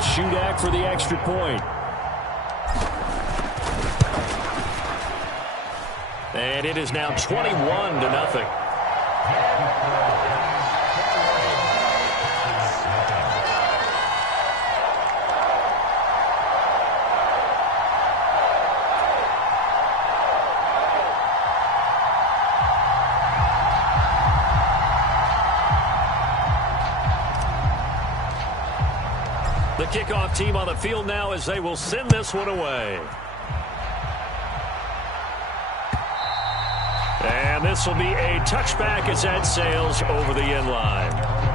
Here's Shudak for the extra point. And it is now 21-0. The kickoff team on the field now as they will send this one away. And this will be a touchback as that sails over the end line.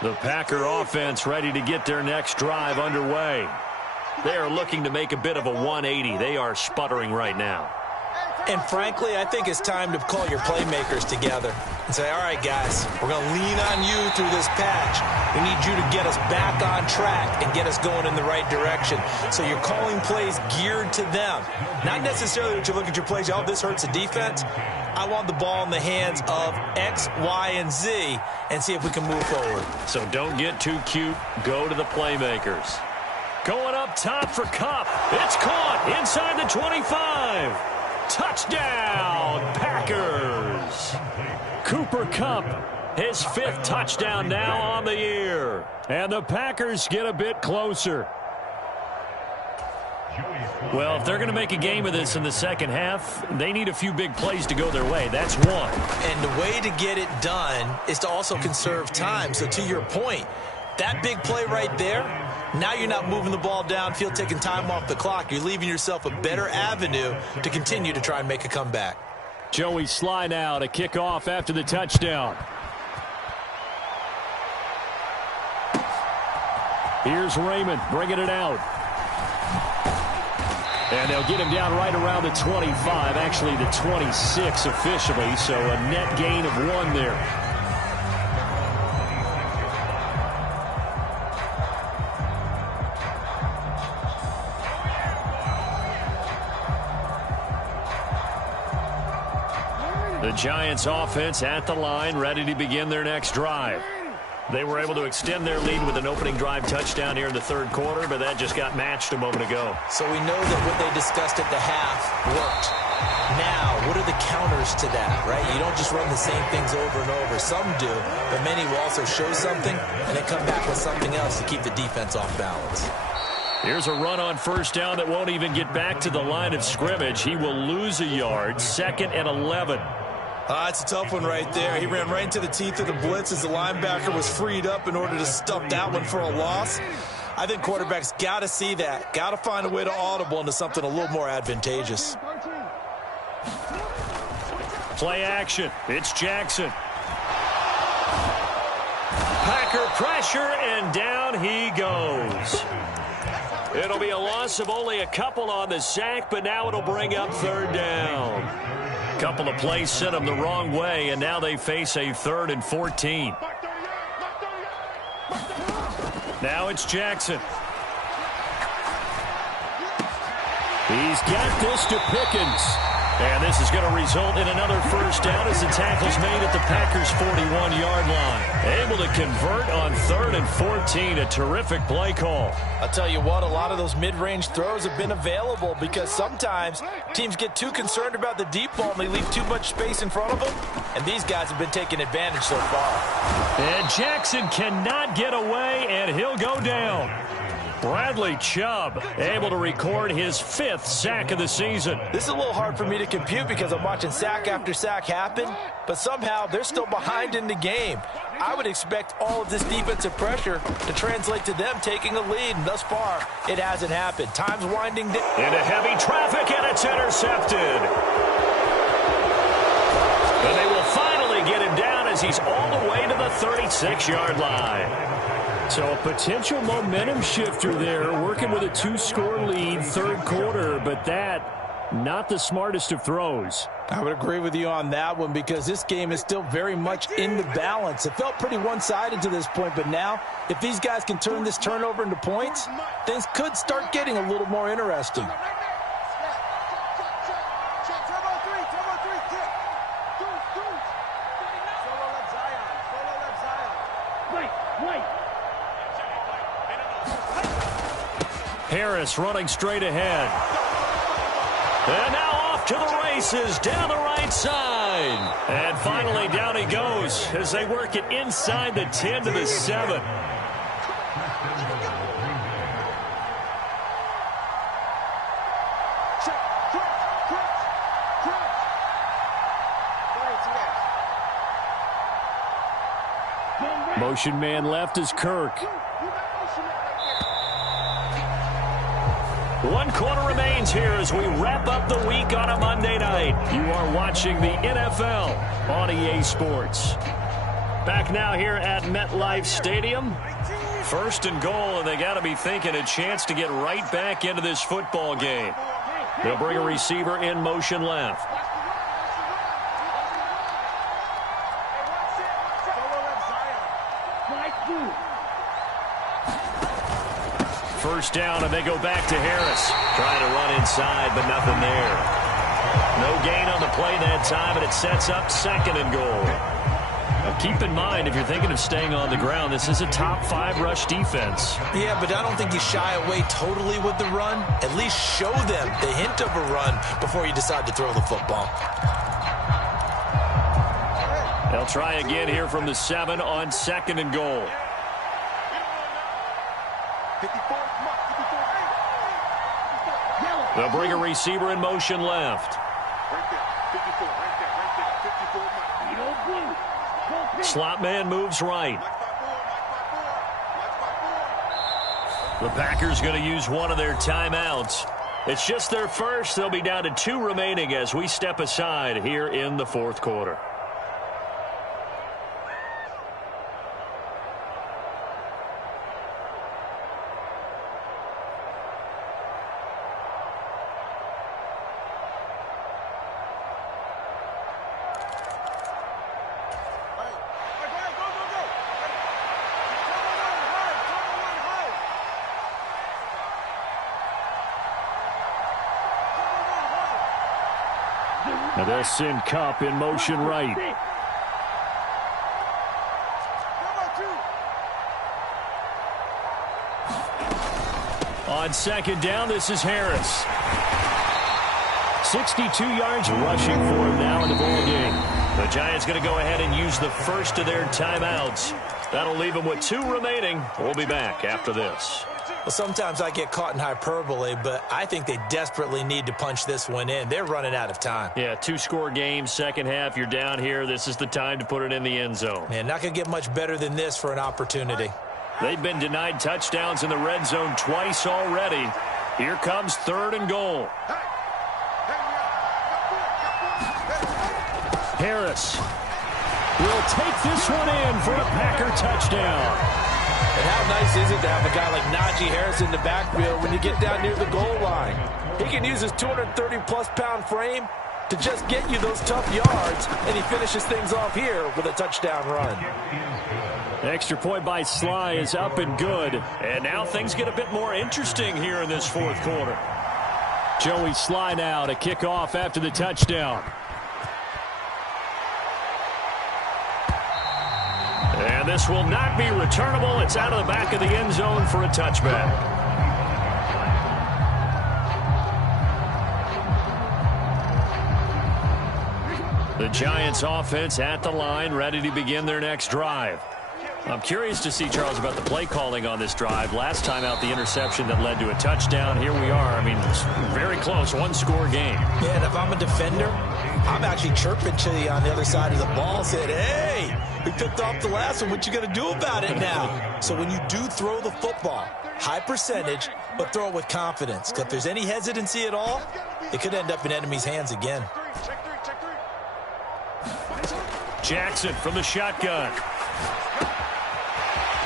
The Packer offense ready to get their next drive underway. They are looking to make a bit of a 180. They are sputtering right now. And frankly, I think it's time to call your playmakers together and say, all right, guys, we're going to lean on you through this patch. We need you to get us back on track and get us going in the right direction. So you're calling plays geared to them. Not necessarily that you look at your plays, oh, this hurts the defense. I want the ball in the hands of X, Y, and Z and see if we can move forward. So don't get too cute. Go to the playmakers. Going up top for Kupp. It's caught inside the 25. Touchdown, Packers. Cooper Kupp, his 5th touchdown now on the year. And the Packers get a bit closer. Well, if they're going to make a game of this in the second half, they need a few big plays to go their way. That's one. And the way to get it done is to also conserve time. So to your point, that big play right there, now you're not moving the ball downfield, taking time off the clock. You're leaving yourself a better avenue to continue to try and make a comeback. Joey Slye now to kick off after the touchdown. Here's Raymond bringing it out. And they'll get him down right around the 25, actually the 26 officially, so a net gain of 1 there. The Giants offense at the line, ready to begin their next drive. They were able to extend their lead with an opening drive touchdown here in the third quarter, but that just got matched a moment ago. So we know that what they discussed at the half worked. Now, what are the counters to that, right? You don't just run the same things over and over. Some do, but many will also show something and then come back with something else to keep the defense off balance. Here's a run on first down that won't even get back to the line of scrimmage. He will lose a yard, 2nd and 11. It's a tough one right there. He ran right into the teeth of the blitz as the linebacker was freed up in order to stuff that one for a loss. I think quarterbacks got to see that. Got to find a way to audible into something a little more advantageous. Play action. It's Jackson. Packer pressure, and down he goes. It'll be a loss of only a couple on the sack, but now it'll bring up 3rd down. Couple of plays sent them the wrong way, and now they face a 3rd and 14. Now it's Jackson. He's got this to Pickens. And this is going to result in another first down as the tackle's made at the Packers' 41-yard line. Able to convert on 3rd and 14. A terrific play call. I'll tell you what, a lot of those mid-range throws have been available because sometimes teams get too concerned about the deep ball and they leave too much space in front of them. And these guys have been taking advantage so far. And Jackson cannot get away, and he'll go down. Bradley Chubb able to record his 5th sack of the season. This is a little hard for me to compute because I'm watching sack after sack happen, but somehow they're still behind in the game. I would expect all of this defensive pressure to translate to them taking a lead, and thus far, it hasn't happened. Time's winding down. Into heavy traffic, and it's intercepted. And they will finally get him down as he's all the way to the 36-yard line. So a potential momentum shifter there, working with a 2-score lead, third quarter, but that Not the smartest of throws. I would agree with you on that one because this game is still very much in the balance. It felt pretty one-sided to this point, but now if these guys can turn this turnover into points, things could start getting a little more interesting. Harris running straight ahead. And now off to the races down the right side. And finally down he goes as they work it inside the 10 to the 7. Motion man left is Kirk. 1 quarter remains here as we wrap up the week on a Monday night. You are watching the NFL on EA Sports. Back now here at MetLife Stadium. 1st and goal, and they got to be thinking a chance to get right back into this football game. They'll bring a receiver in motion left. First down, and they go back to Harris. Trying to run inside, but nothing there. No gain on the play that time, and it sets up 2nd and goal. Now keep in mind, if you're thinking of staying on the ground, this is a top 5 rush defense. Yeah, but I don't think you shy away totally with the run. At least show them the hint of a run before you decide to throw the football. They'll try again here from the 7 on 2nd and goal. They'll bring a receiver in motion left. Slot man moves right. The Packers going to use one of their timeouts. It's just their first. They'll be down to 2 remaining as we step aside here in the 4th quarter. Now they'll send Kupp in motion right. On 2nd down, this is Harris. 62 yards rushing for him now in the ball game. The Giants going to go ahead and use the first of their timeouts. That'll leave them with 2 remaining. We'll be back after this. Well, sometimes I get caught in hyperbole, but I think they desperately need to punch this one in. They're running out of time. Yeah, 2-score game, second half. You're down here. This is the time to put it in the end zone. Man, not going to get much better than this for an opportunity. They've been denied touchdowns in the red zone twice already. Here comes 3rd and goal. Harris will take this one in for a Packer touchdown. And how nice is it to have a guy like Najee Harris in the backfield when you get down near the goal line? He can use his 230-plus pound frame to just get you those tough yards, and he finishes things off here with a touchdown run. Extra point by Sly is up and good. And now things get a bit more interesting here in this 4th quarter. Joey Sly now to kick off after the touchdown. And this will not be returnable. It's out of the back of the end zone for a touchback. The Giants offense at the line, ready to begin their next drive. I'm curious to see, Charles, about the play calling on this drive. Last time out, the interception that led to a touchdown. Here we are. I mean, it's very close, 1-score game. Yeah, and if I'm a defender, I'm actually chirping to you on the other side of the ball, saying, hey, we picked off the last one. What you going to do about it now? So when you do throw the football, high percentage, but throw it with confidence. Because if there's any hesitancy at all, it could end up in enemy's hands again. Jackson from the shotgun.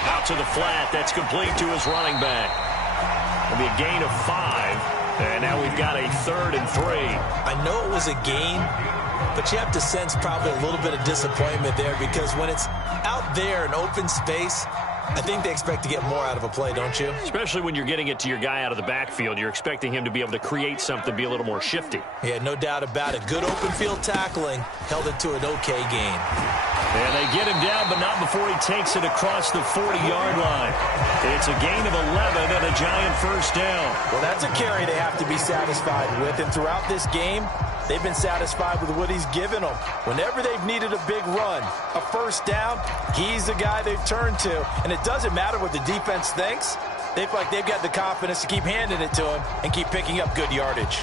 Out to the flat. That's complete to his running back. It'll be a gain of 5. And now we've got a 3rd and 3. I know it was a gain, but you have to sense probably a little bit of disappointment there because when it's out there in open space, I think they expect to get more out of a play, don't you? Especially when you're getting it to your guy out of the backfield. You're expecting him to be able to create something, be a little more shifty. Yeah, no doubt about it. Good open field tackling held it to an okay gain. And they get him down, but not before he takes it across the 40-yard line. It's a gain of 11 and a giant first down. Well, that's a carry they have to be satisfied with. And throughout this game, they've been satisfied with what he's given them. Whenever they've needed a big run, a first down, he's the guy they've turned to. And it doesn't matter what the defense thinks. They feel like they've got the confidence to keep handing it to him and keep picking up good yardage.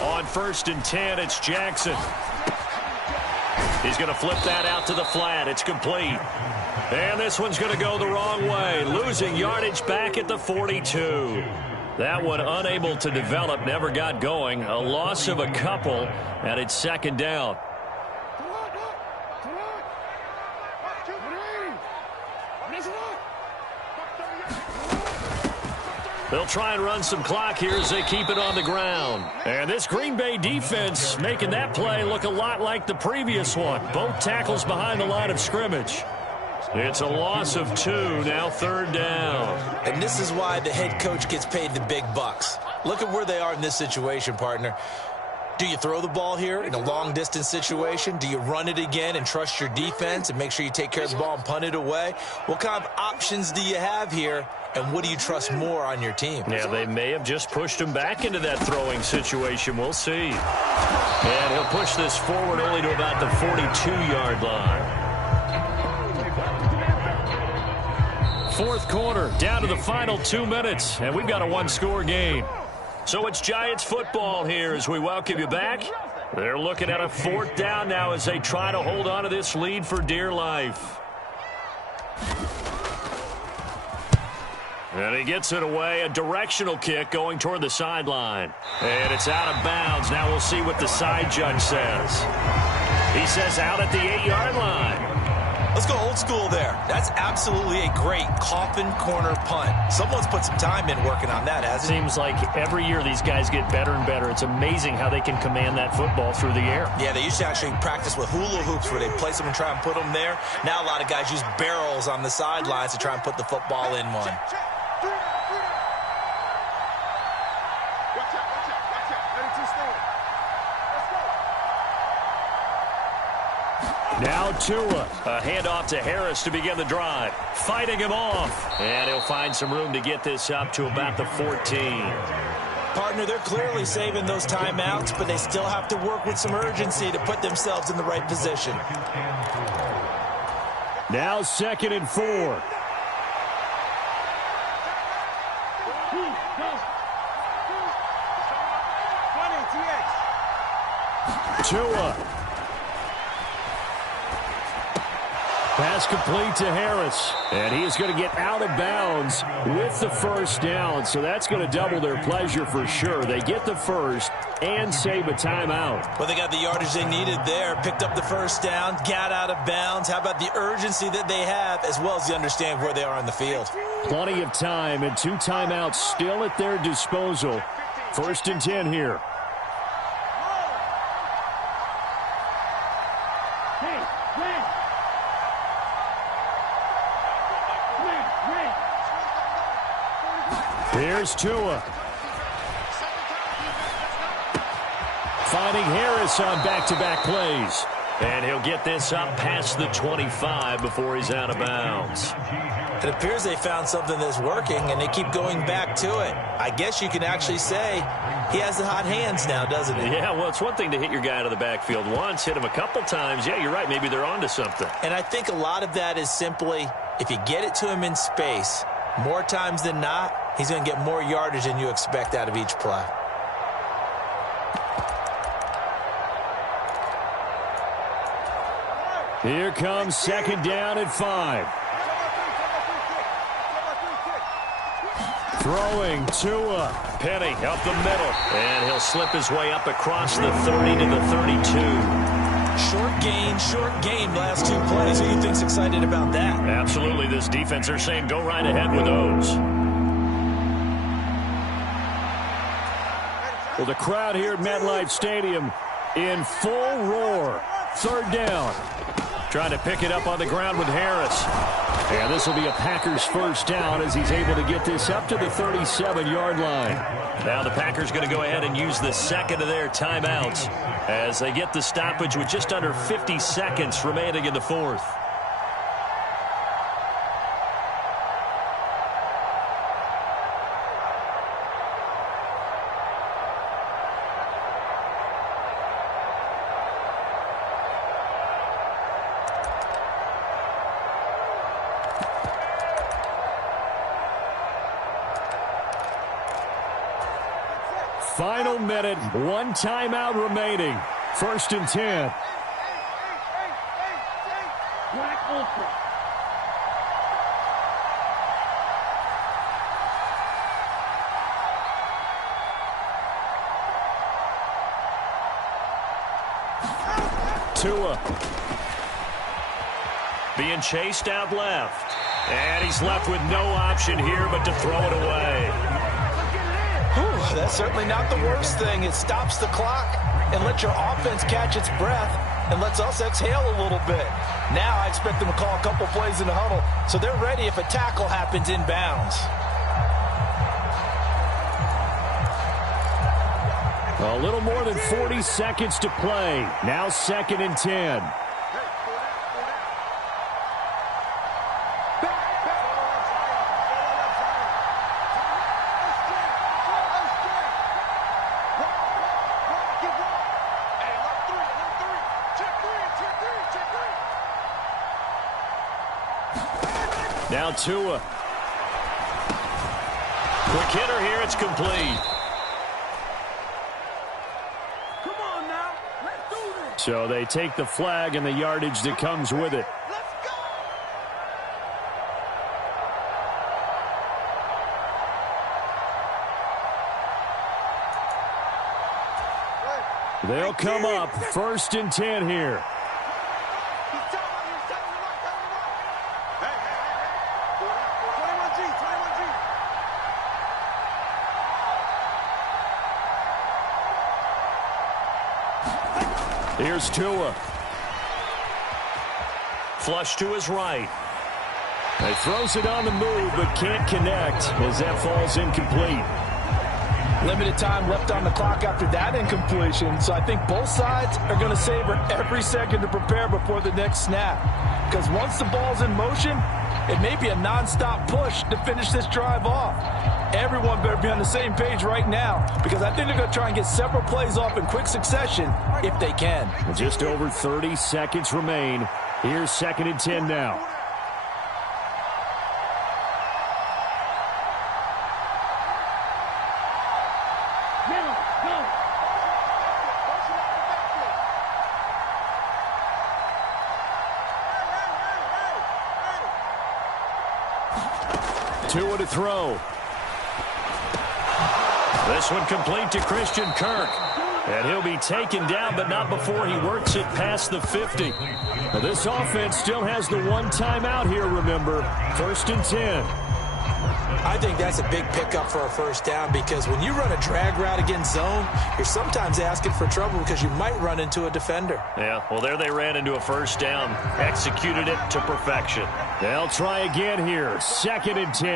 On 1st and 10, it's Jackson. He's going to flip that out to the flat. It's complete. And this one's going to go the wrong way, losing yardage back at the 42. That one unable to develop, never got going. A loss of a couple, and it's 2nd down. They'll try and run some clock here as they keep it on the ground. And this Green Bay defense making that play look a lot like the previous one. Both tackles behind the line of scrimmage. It's a loss of 2, now 3rd down. And this is why the head coach gets paid the big bucks. Look at where they are in this situation, partner. Do you throw the ball here in a long-distance situation? Do you run it again and trust your defense and make sure you take care of the ball and punt it away? What kind of options do you have here, and what do you trust more on your team? Yeah, they may have just pushed him back into that throwing situation. We'll see. And he'll push this forward only to about the 42-yard line. 4th quarter, down to the final 2 minutes, and we've got a 1-score game. So it's Giants football here as we welcome you back. They're looking at a 4th down now as they try to hold on to this lead for dear life. And he gets it away, a directional kick going toward the sideline. And it's out of bounds. Now we'll see what the side judge says. He says out at the 8-yard line. Let's go old school there. That's absolutely a great coffin corner punt. Someone's put some time in working on that, hasn't it? Seems like every year these guys get better and better. It's amazing how they can command that football through the air. Yeah, they used to actually practice with hula hoops where they place them and try and put them there. Now a lot of guys use barrels on the sidelines to try and put the football in one. Now Tua, a handoff to Harris to begin the drive. Fighting him off. And he'll find some room to get this up to about the 14. Partner, they're clearly saving those timeouts, but they still have to work with some urgency to put themselves in the right position. Now 2nd and 4. Tua. Pass complete to Harris. And he is going to get out of bounds with the first down. So that's going to double their pleasure for sure. They get the first and save a timeout. Well, they got the yardage they needed there. Picked up the first down, got out of bounds. How about the urgency that they have as well as they understand where they are on the field? Plenty of time and 2 timeouts still at their disposal. 1st and 10 here. Here's Tua. Finding Harris on back-to-back plays. And he'll get this up past the 25 before he's out of bounds. It appears they found something that's working, and they keep going back to it. I guess you can actually say he has the hot hands now, doesn't he? Yeah, well, it's one thing to hit your guy out of the backfield once, hit him a couple times. Yeah, you're right. Maybe they're onto something. And I think a lot of that is simply if you get it to him in space, more times than not, he's going to get more yardage than you expect out of each play. Here comes 2nd down at 5. Throwing Tua. Penny up the middle. And he'll slip his way up across the 30 to the 32. Short gain last two plays. Who do you think's excited about that? Absolutely. This defense, they're saying go right ahead with those. Well, the crowd here at MetLife Stadium in full roar. Third down. Trying to pick it up on the ground with Harris. And this will be a Packers first down as he's able to get this up to the 37-yard line. Now the Packers going to go ahead and use the second of their timeouts as they get the stoppage with just under 50 seconds remaining in the fourth. Final minute, one timeout remaining. First and 10. Tua. Being chased out left. And he's left with no option here but to throw it away. That's certainly not the worst thing. It stops the clock and lets your offense catch its breath and lets us exhale a little bit. Now I expect them to call a couple plays in the huddle so they're ready if a tackle happens inbounds. A little more than 40 seconds to play. Now second and 10. Now Tua. Quick hitter here. It's complete. Come on now. Let's do this. So they take the flag and the yardage that comes with it. Let's go. They'll come up first and 10 here. Here's Tua. Flush to his right. He throws it on the move, but can't connect as that falls incomplete. Limited time left on the clock after that incompletion, so I think both sides are going to savor every second to prepare before the next snap. Because once the ball's in motion, it may be a nonstop push to finish this drive off. Everyone better be on the same page right now because I think they're going to try and get several plays off in quick succession if they can. Just over 30 seconds remain. Here's second and 10 now. Tua to throw. This one complete to Christian Kirk. And he'll be taken down, but not before he works it past the 50. Well, this offense still has the one timeout here, remember. First and 10. I think that's a big pickup for a first down because when you run a drag route against zone, you're sometimes asking for trouble because you might run into a defender. Yeah, well, there they ran into a first down. Executed it to perfection. They'll try again here. Second and 10.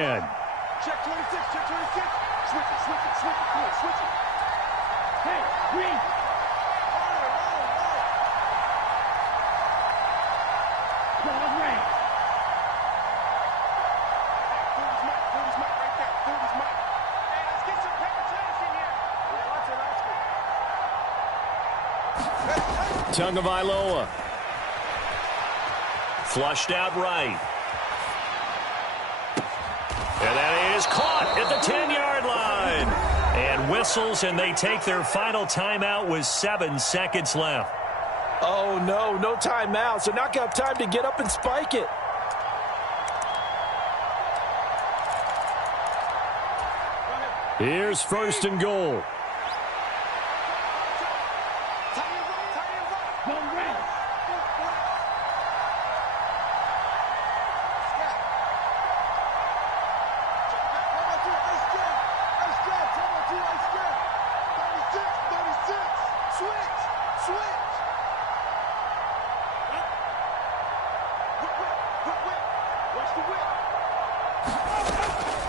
Check 26, check 26. Switch it, switch it, switch it, come on, switch it. Hey, green. Come on, red. Third is Mike right there. Third is Mike. Hey, let's get some paper tennis in here. Watch it. Tagovailoa. Flushed out right. And that is caught at the 10-yard line. And whistles, and they take their final timeout with 7 seconds left. Oh, no, no timeouts. They're not going to have time to get up and spike it. Here's first and goal.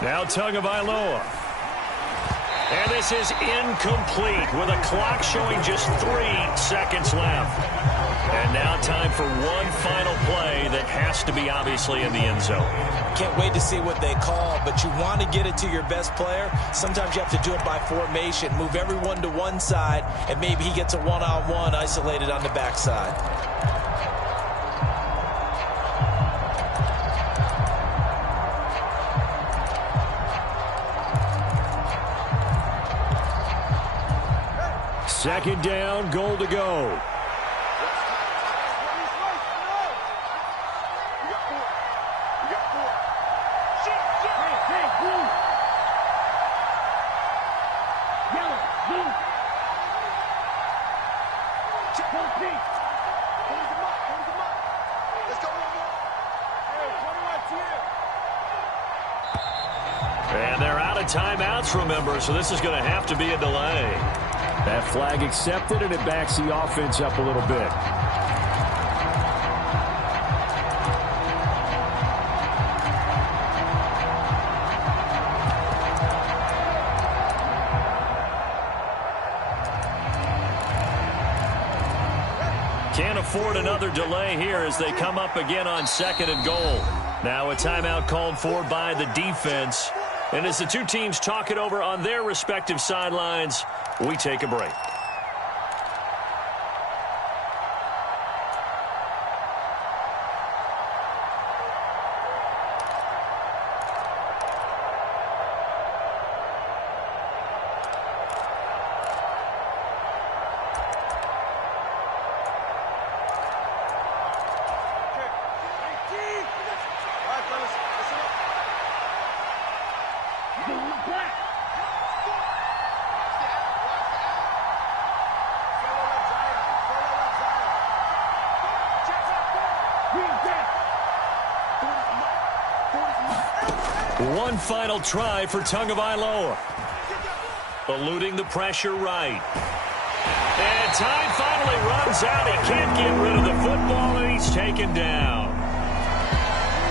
Now Tagovailoa. And this is incomplete with a clock showing just 3 seconds left. And now time for one final play that has to be obviously in the end zone. Can't wait to see what they call, but you want to get it to your best player. Sometimes you have to do it by formation. Move everyone to one side, and maybe he gets a one-on-one isolated on the backside. Second down, goal to go. And they're out of timeouts, remember, so this is going to have to be a delay. That flag accepted, and it backs the offense up a little bit. Can't afford another delay here as they come up again on second and goal. Now a timeout called for by the defense. And as the two teams talk it over on their respective sidelines, we take a break. One final try for Tagovailoa. Eluding the pressure right. And time finally runs out. He can't get rid of the football, and he's taken down.